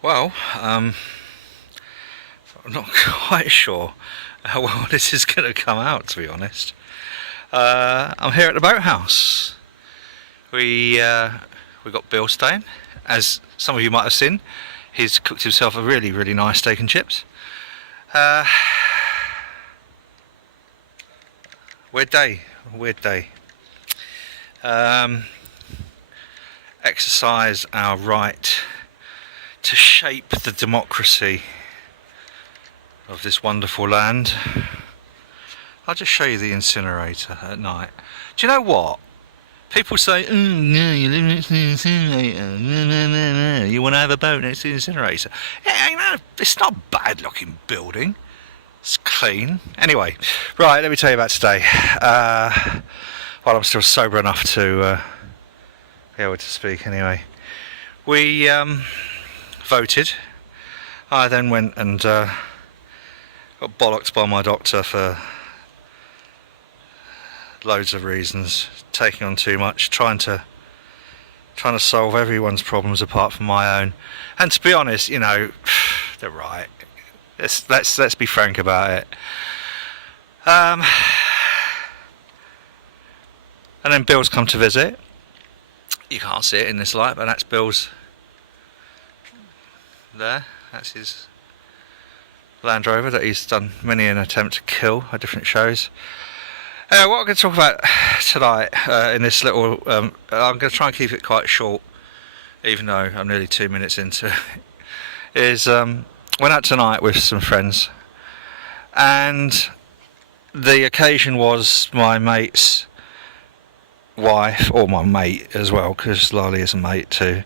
Well, I'm not quite sure how well this is going to come out, to be honest. I'm here at the boathouse. We got Bill staying, as some of you might have seen. He's cooked himself a really, really nice steak and chips. Weird day, weird day. Exercise our right to shape the democracy of this wonderful land. I'll just show you the incinerator at night. Do you know what? People say, no, you live next to the incinerator. You want to have a boat next to the incinerator. Yeah, you know, it's not a bad looking building. It's clean. Anyway, right, let me tell you about today. While I'm still sober enough to be able to speak anyway. We voted. I then went and got bollocked by my doctor for loads of reasons, taking on too much, trying to solve everyone's problems apart from my own. And to be honest, you know, they're right. Let's be frank about it. And then Bill's come to visit. You can't see it in this light, but that's Bill's there. That's his Land Rover that he's done many an attempt to kill at different shows. What I'm going to talk about tonight in this little, I'm going to try and keep it quite short, even though I'm nearly 2 minutes into it, is went out tonight with some friends, and the occasion was my mate's wife, or my mate as well, because Lolly is a mate too,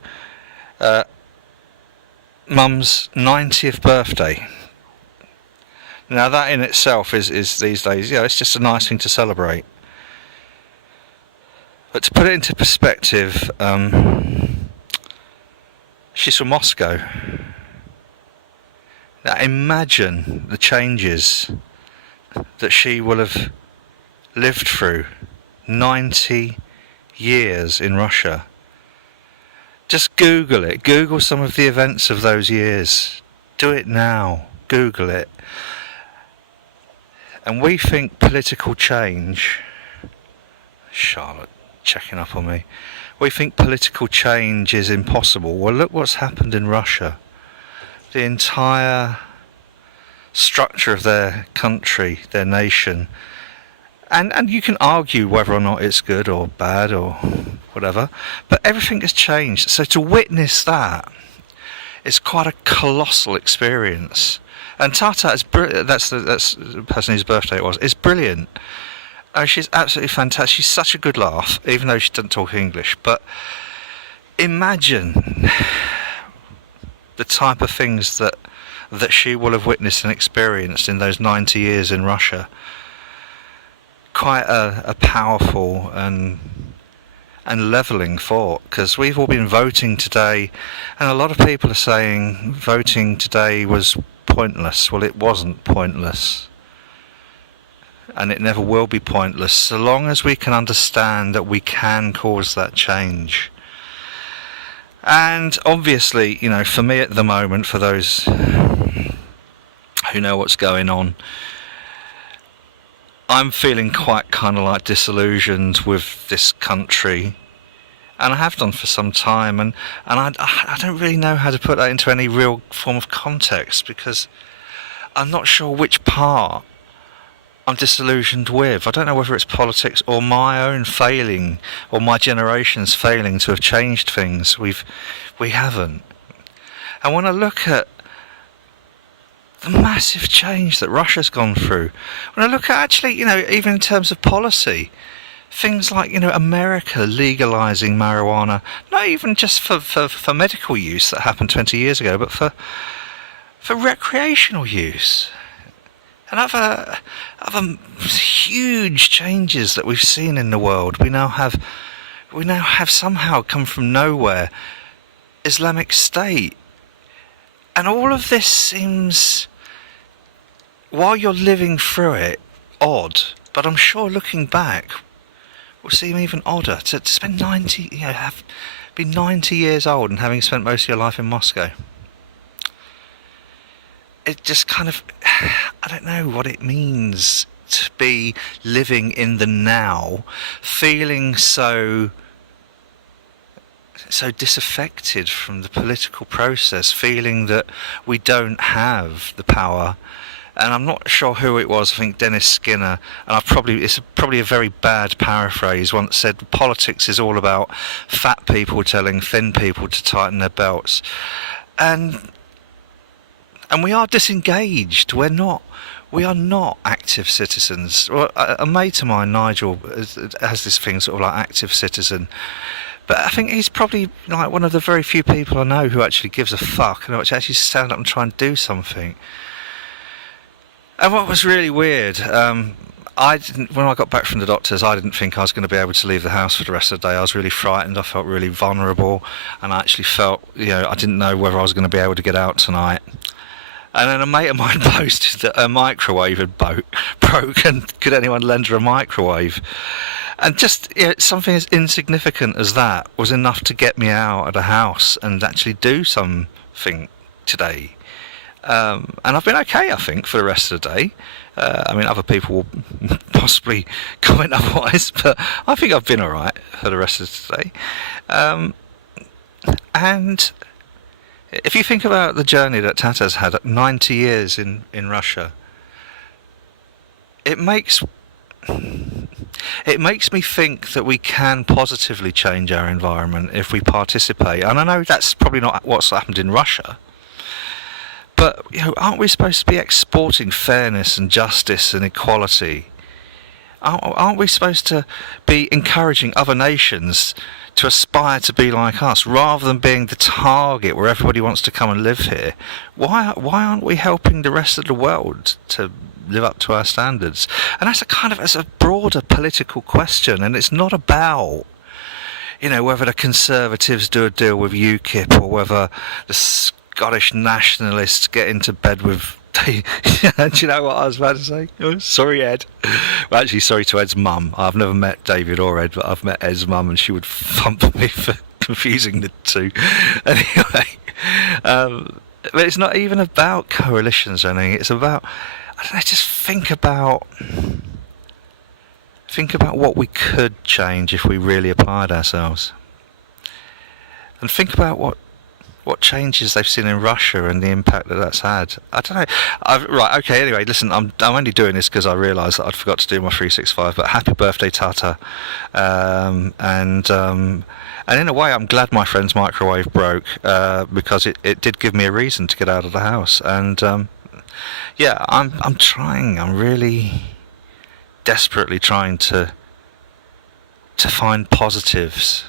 Mum's 90th birthday. Now that in itself is these days, you know, it's just a nice thing to celebrate. But to put it into perspective, she's from Moscow. Now imagine the changes that she will have lived through. 90 years in Russia. Just Google it. Google some of the events of those years. Do it now. Google it. And we think political change, Charlotte checking up on me, we think political change is impossible. Well, look what's happened in Russia. The entire structure of their country, their nation, and you can argue whether or not it's good or bad or whatever, but everything has changed. So to witness that is quite a colossal experience. And Tata is that's the person whose birthday it was. Is brilliant. Oh, she's absolutely fantastic. She's such a good laugh, even though she doesn't talk English. But imagine the type of things that she will have witnessed and experienced in those 90 years in Russia. Quite a powerful and levelling thought, because we've all been voting today, and a lot of people are saying voting today was pointless. Well, it wasn't pointless, and it never will be pointless so long as we can understand that we can cause that change. And obviously, you know, for me at the moment, for those who know what's going on, I'm feeling quite kind of like disillusioned with this country, and I have done for some time, and I don't really know how to put that into any real form of context, because I'm not sure which part I'm disillusioned with. I don't know whether it's politics or my own failing, or my generation's failing to have changed things. We haven't. And when I look at the massive change that Russia's gone through, when I look at actually, you know, even in terms of policy, things like, you know, America legalizing marijuana, not even just for medical use that happened 20 years ago, but for recreational use, and other huge changes that we've seen in the world. We now have somehow come from nowhere Islamic State, and all of this seems, while you're living through it, odd, but I'm sure looking back will seem even odder to spend 90, you know, be 90 years old and having spent most of your life in Moscow. it just kind of, I don't know what it means to be living in the now, feeling so disaffected from the political process, feeling that we don't have the power. And I'm not sure who it was. I think Dennis Skinner, and it's probably a very bad paraphrase, once said politics is all about fat people telling thin people to tighten their belts. And we are disengaged. We are not active citizens. Well, a mate of mine, Nigel, has this thing sort of like active citizen. But I think he's probably like one of the very few people I know who actually gives a fuck and actually stand up and try and do something. And what was really weird, when I got back from the doctors, I didn't think I was going to be able to leave the house for the rest of the day. I was really frightened. I felt really vulnerable, and I actually felt, I didn't know whether I was going to be able to get out tonight. And then a mate of mine posted that her microwave had broke, and could anyone lend her a microwave? And just something as insignificant as that was enough to get me out of the house and actually do something today. And I've been okay, I think, for the rest of the day. I mean, other people will possibly comment otherwise, but I think I've been alright for the rest of the day. And if you think about the journey that Tata's had at 90 years in Russia, it makes me think that we can positively change our environment if we participate. And I know that's probably not what's happened in Russia, but aren't we supposed to be exporting fairness and justice and equality? Aren't we supposed to be encouraging other nations to aspire to be like us, rather than being the target where everybody wants to come and live here? Why aren't we helping the rest of the world to live up to our standards? And that's a broader political question, and it's not about whether the Conservatives do a deal with UKIP or whether the Scottish nationalists get into bed with. Do you know what I was about to say? Oh, sorry, Ed. Well, actually, sorry to Ed's mum. I've never met David or Ed, but I've met Ed's mum, and she would thump me for confusing the two. Anyway, but it's not even about coalitions or anything. It's about, I don't know, just think about what we could change if we really applied ourselves, and think about what changes they've seen in Russia and the impact that's had. I don't know. Right, okay, anyway, listen, I'm only doing this because I realised that I'd forgot to do my 365, but happy birthday, Tata. And in a way, I'm glad my friend's microwave broke, because it did give me a reason to get out of the house. And I'm trying. I'm really desperately trying to find positives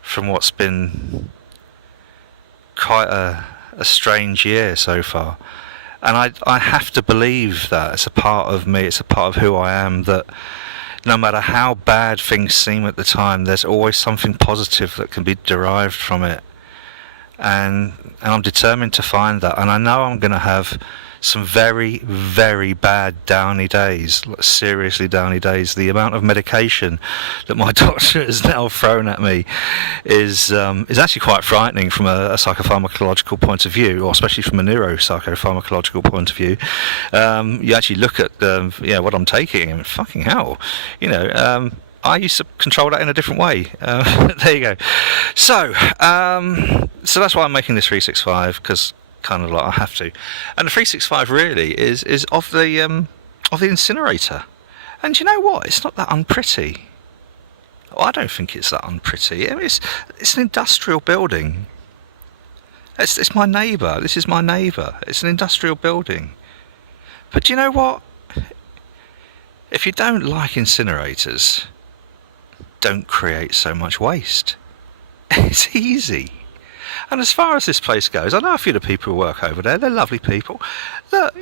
from what's been quite a strange year so far. And I have to believe that it's a part of me, it's a part of who I am, that no matter how bad things seem at the time, there's always something positive that can be derived from it. And I'm determined to find that. And I know I'm going to have some very, very bad downy days, seriously downy days. The amount of medication that my doctor has now thrown at me is actually quite frightening from a psychopharmacological point of view, or especially from a neuropsychopharmacological point of view. You actually look at what I'm taking, and fucking hell, I used to control that in a different way. There you go. So that's why I'm making this 365, because kind of like I have to. And the 365 really is of the incinerator. And you know what? It's not that unpretty. I don't think it's that unpretty. It's an industrial building. It's my neighbour. This is my neighbour. It's an industrial building. But do you know what? If you don't like incinerators, don't create so much waste. It's easy. And as far as this place goes, I know a few of the people who work over there. They're lovely people. Look,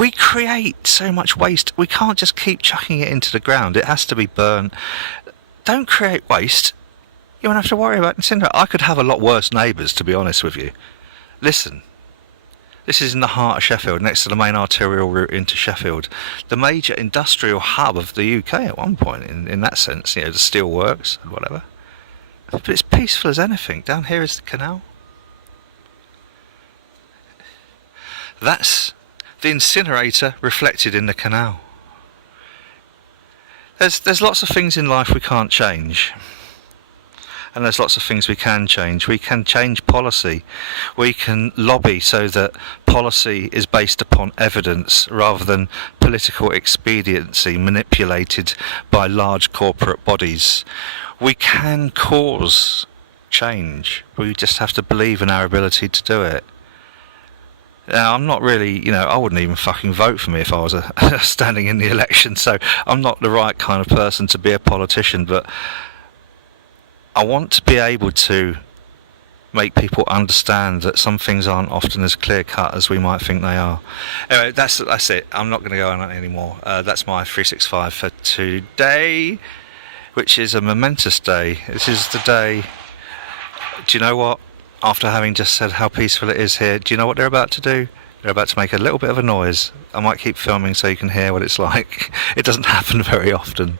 we create so much waste. We can't just keep chucking it into the ground. It has to be burnt. Don't create waste. You won't have to worry about incinerator. I could have a lot worse neighbours, to be honest with you. Listen, this is in the heart of Sheffield, next to the main arterial route into Sheffield, the major industrial hub of the UK at one point, in that sense, the steelworks and whatever. But it's peaceful as anything. Down here is the canal. That's the incinerator reflected in the canal. There's lots of things in life we can't change. And there's lots of things we can change. We can change policy. We can lobby so that policy is based upon evidence rather than political expediency manipulated by large corporate bodies. We can cause change. We just have to believe in our ability to do it. Now, I'm not really, I wouldn't even fucking vote for me if I was standing in the election, so I'm not the right kind of person to be a politician, but I want to be able to make people understand that some things aren't often as clear-cut as we might think they are. Anyway, that's it. I'm not going to go on anymore. That's my 365 for today, which is a momentous day. This is the day... Do you know what? After having just said how peaceful it is here, do you know what they're about to do? They're about to make a little bit of a noise. I might keep filming so you can hear what it's like. It doesn't happen very often.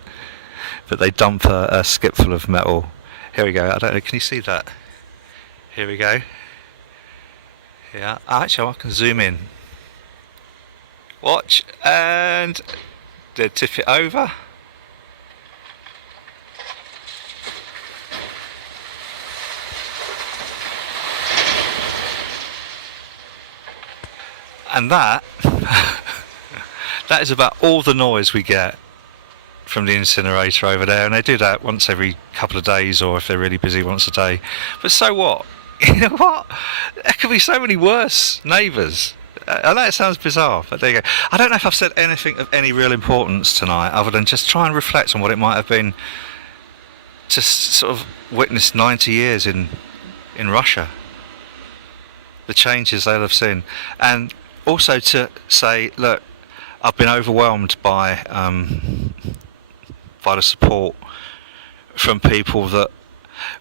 But they dump a skip full of metal. Here we go. I don't know. Can you see that? Here we go. Yeah. Actually, I can zoom in. Watch. And they tip it over. And that is about all the noise we get from the incinerator over there, and they do that once every couple of days, or if they're really busy, once a day. But so what? You know what? There could be so many worse neighbours. I know it sounds bizarre, but there you go. I don't know if I've said anything of any real importance tonight, other than just try and reflect on what it might have been to sort of witness 90 years in Russia, the changes they'll have seen, and also to say, look, I've been overwhelmed by the support from people that,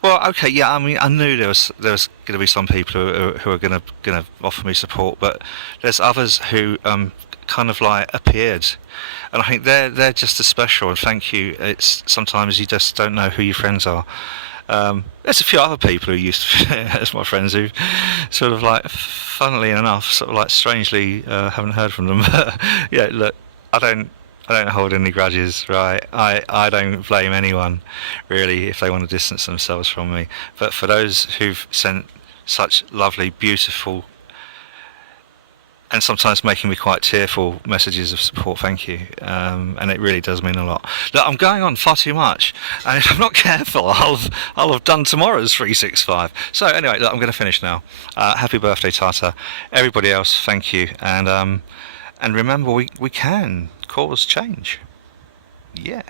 well, okay, yeah, I mean, I knew there was going to be some people who are going to offer me support, but there's others who kind of like appeared, and I think they're just as special. And thank you. It's sometimes you just don't know who your friends are. There's a few other people who used to be as my friends who sort of like, funnily enough, sort of like strangely haven't heard from them. But yeah, look, I don't hold any grudges, right? I don't blame anyone really if they want to distance themselves from me. But for those who've sent such lovely, beautiful, and sometimes making me quite tearful messages of support, thank you. And it really does mean a lot. Look, I'm going on far too much, and if I'm not careful, I'll have done tomorrow's 365. So anyway, look, I'm going to finish now. Happy birthday, Tata. Everybody else, thank you. And remember, we can cause change. Yeah.